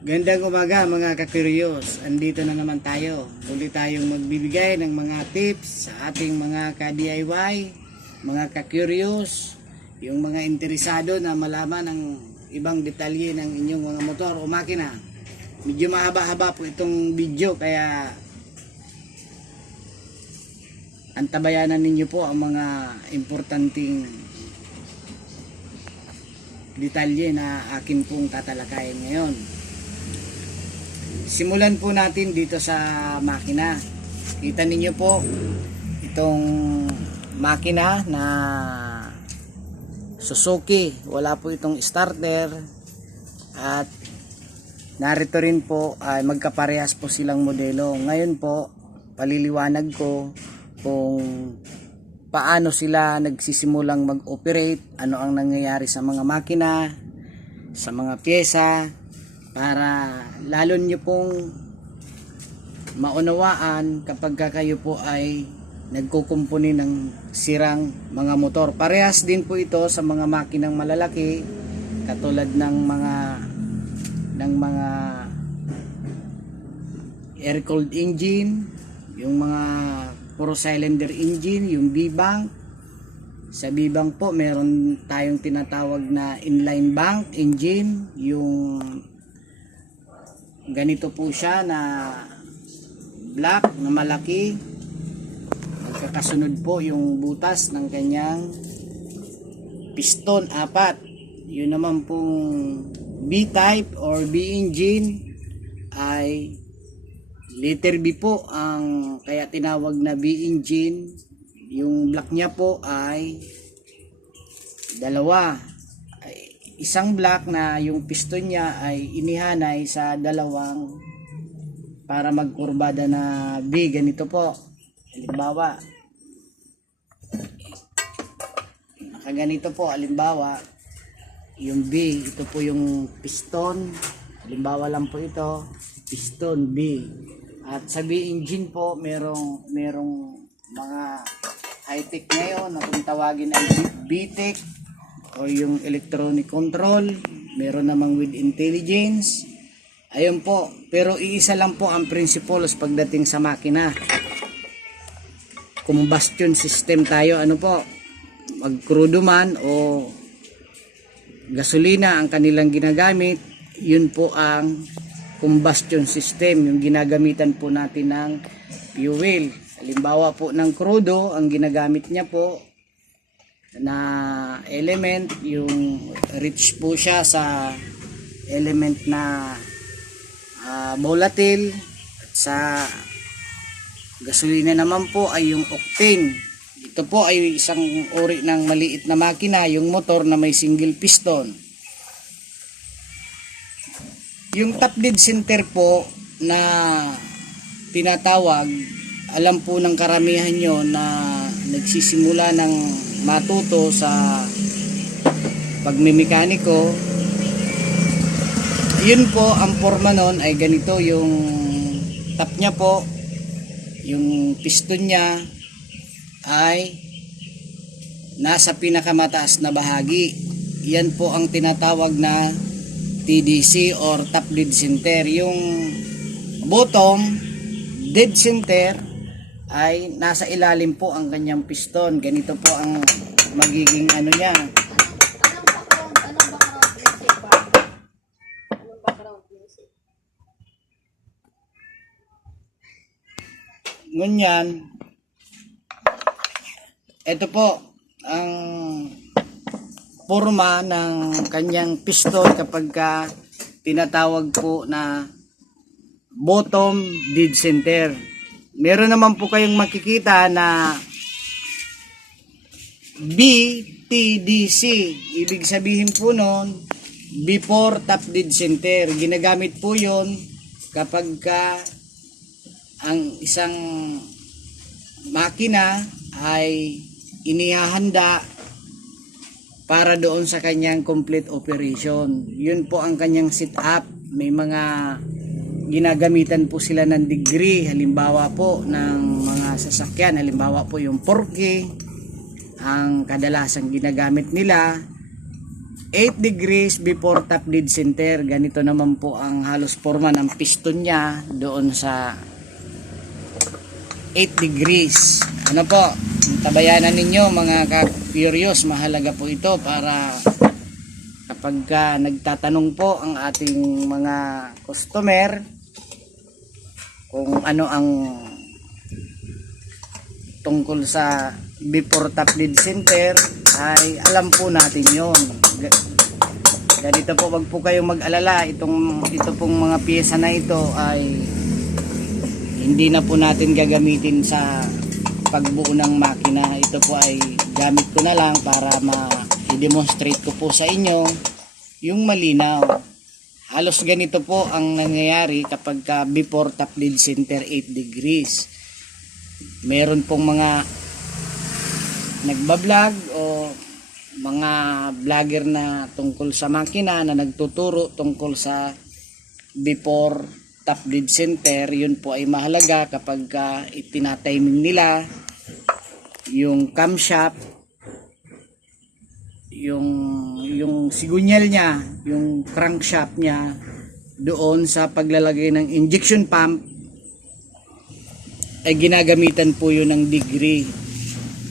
Gandang umaga mga ka-curious. Andito na naman tayo. Muli tayong magbibigay ng mga tips sa ating mga ka-DIY, mga ka-curious, yung mga interesado na malaman ng ibang detalye ng inyong mga motor o makina. Medyo mahaba-haba po itong video kaya antabayanan ninyo po ang mga importanteng detalye na akin pong tatalakayin ngayon. Simulan po natin dito sa makina. Kita ninyo po itong makina na Suzuki. Wala po itong starter at narito rin po ay magkaparehas po silang modelo. Ngayon po paliliwanag ko kung paano sila nagsisimulang mag-operate, ano ang nangyayari sa mga makina, sa mga pyesa, para lalo nyo pong maunawaan kapag kayo po ay nagkukumpuni ng sirang mga motor. Parehas din po ito sa mga makinang malalaki katulad ng mga air-cooled engine, yung mga puro cylinder engine, yung B-bank. Sa B-bank po meron tayong tinatawag na inline bank engine, yung ganito po siya na black na malaki, magkakasunod po yung butas ng kanyang piston, 4. Yun naman pong B-type or B engine ay letter B po ang kaya tinawag na B engine. Yung black niya po ay dalawa, isang black na yung piston niya ay inihanay sa dalawang para magkurbada na B. Ganito po, halimbawa nakaganito po, halimbawa yung B, ito po yung piston, halimbawa lang po ito, piston B. At sa B engine po merong mga high-tech ngayon na kung tawagin ay B-tech o yung electronic control, meron namang with intelligence. Ayun po, pero iisa lang po ang principles pagdating sa makina. Combustion system tayo, ano po, mag-crudo man o gasolina ang kanilang ginagamit, yun po ang combustion system, yung ginagamitan po natin ng fuel. Halimbawa po ng crudo, ang ginagamit niya po na element, yung rich po siya sa element na volatile. At sa gasolina naman po ay yung octane. Ito po ay isang uri ng maliit na makina, yung motor na may single piston. Yung top dead center po na tinatawag, alam po ng karamihan nyo na nagsisimula ng matuto sa pagmimekaniko. Yun po, ang forma nun ay ganito, yung top nya po, yung piston nya ay nasa pinakamataas na bahagi. Yan po ang tinatawag na TDC or top dead center. Yung bottom dead center ay nasa ilalim po ang kanyang piston. Ganito po ang magiging ano niya. Anong background music? Ngunyan, ito po ang forma ng kanyang piston kapag tinatawag po na bottom dead center. Meron naman po kayong makikita na BTDC. Ibig sabihin po nun, before top dead center. Ginagamit po yon kapag ang isang makina ay inihahanda para doon sa kanyang complete operation. Yun po ang kanyang setup. May mga ginagamitan po sila ng degree, halimbawa po ng mga sasakyan, halimbawa po yung 4K, ang kadalasang ginagamit nila 8 degrees before top dead center. Ganito naman po ang halos forma ng piston niya doon sa 8 degrees. Ano po, tabayanan ninyo mga ka-curious, mahalaga po ito para kapag nagtatanong po ang ating mga customer kung ano ang tungkol sa before top dead center, ay alam po natin yon. Ganito po, wag po kayong mag-alala, ito pong mga piyesa na ito ay hindi na po natin gagamitin sa pagbuo ng makina. Ito po ay gamit ko na lang para i-demonstrate ko po sa inyo yung malinaw. Halos ganito po ang nangyayari kapag before top dead center 8 degrees. Meron pong mga nagbablog o mga vlogger na tungkol sa makina na nagtuturo tungkol sa before top dead center. Yun po ay mahalaga kapag itinatiming nila yung camshaft, yung sigunyal niya, yung crankshaft niya doon sa paglalagay ng injection pump, ay ginagamitan po yun ng degree.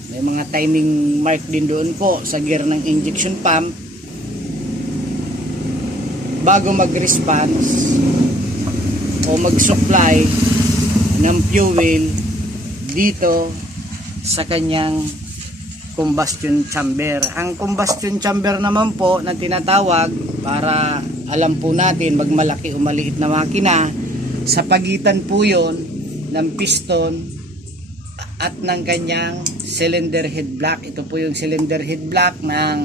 May mga timing mark din doon po sa gear ng injection pump bago mag-response o mag-supply ng fuel dito sa kanyang combustion chamber. Ang combustion chamber naman po na tinatawag, para alam po natin magmalaki o maliit na makina, sa pagitan po yon ng piston at ng kanyang cylinder head block. Ito po yung cylinder head block ng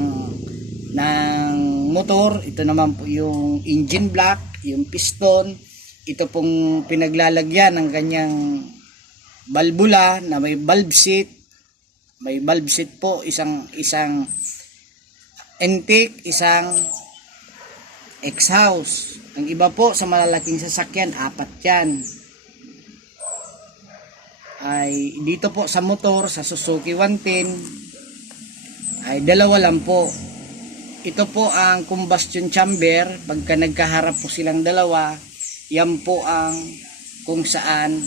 motor. Ito naman po yung engine block, yung piston. Ito pong pinaglalagyan ng kanyang valvula na may valve seat. May valve seat po, isang intake, isang exhaust. Ang iba po sa malalaking sasakyan, 4 yan. Ay dito po sa motor, sa Suzuki 110 ay 2 lang po. Ito po ang combustion chamber. Pagka nagkaharap po silang dalawa, yan po ang kung saan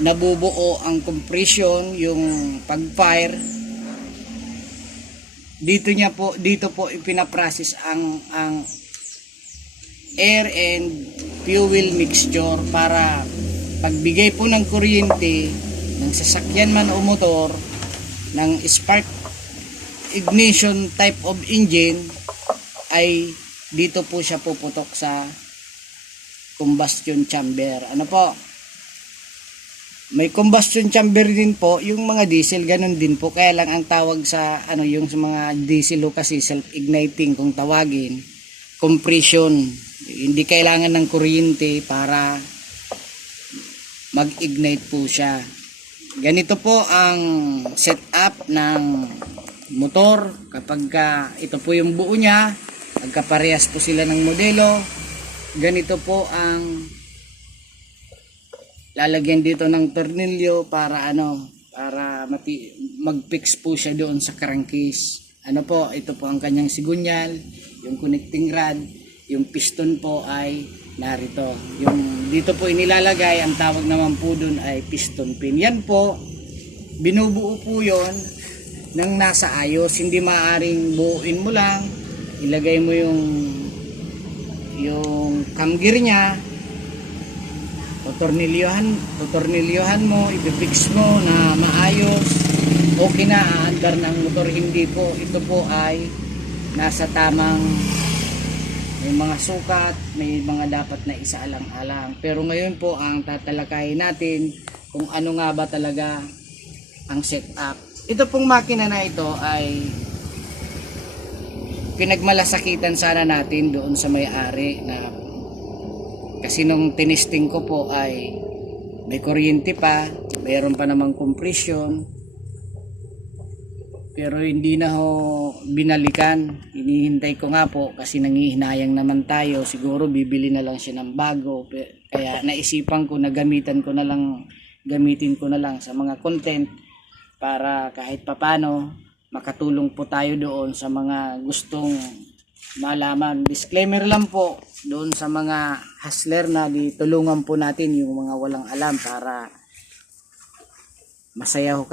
nabubuo ang compression, yung pag-fire. Dito po ipinaprocess ang air and fuel mixture para pagbigay po ng kuryente ng sasakyan man o motor ng spark ignition type of engine, ay dito po siya puputok sa combustion chamber. Ano po? May combustion chamber din po yung mga diesel, ganun din po. Kaya lang ang tawag sa yung sa mga diesel kasi self-igniting kung tawagin, compression. Hindi kailangan ng kuryente para mag-ignite po siya. Ganito po ang setup ng motor kapag ito po yung buo niya, magkaparehas po sila ng modelo. Ganito po ang lalagyan dito ng tornilyo para mag-fix po siya doon sa crankcase. Ito po ang kanyang sigunyal, yung connecting rod, yung piston po ay narito. Yung dito po inilalagay, ang tawag naman po doon ay piston pin. Yan po, binubuo po yon ng nasa ayos. Hindi maaring buuin mo lang, ilagay mo yung cam gear nya, tutornilyohan mo, i-fix mo na maayos, okay na, aandar ng motor. Hindi po, ito po ay nasa tamang, may mga sukat, may mga dapat na isaalang-alang. Pero ngayon po ang tatalakayin natin kung ano nga ba talaga ang setup. Ito pong makina na ito ay pinagmalasakitan sana natin doon sa may-ari, na kasi nung tinisting ko po ay may kuryente pa, mayroon pa namang compression, pero hindi na ho binalikan. Hinihintay ko nga po kasi nangihinayang naman tayo, siguro bibili na lang siya ng bago. Kaya naisipan ko na gamitin ko na lang sa mga content para kahit papano makatulong po tayo doon sa mga gustong malaman. Disclaimer lang po doon sa mga hustler na ditulungan po natin yung mga walang alam para masaya ho kasi